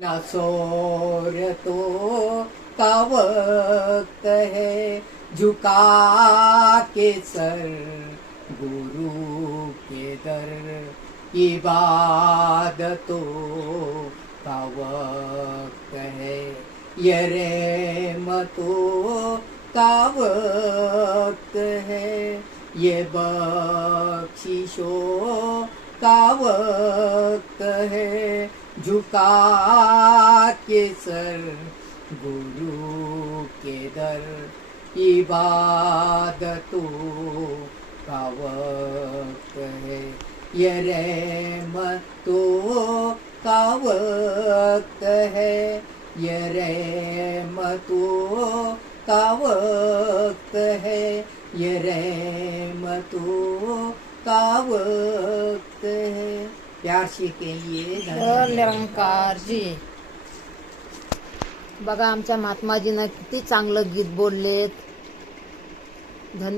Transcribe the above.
ना शौर्य तो का वक्त है झुका के सर गुरु के दर इबादतों का वक्त है ये रहमतों का वक्त है ये बख्शिशों का वक्त है झुका के सर गुरु के दर इबादतों का वक्त है ये रहमतों का वक्त है ये रहमतों का वक्त है ये रहमतों का वक्त है। प्यार से कहिए निरंकार जी। बघा आमच्या महात्माजीनं किती चांगलं गीत बोललेत.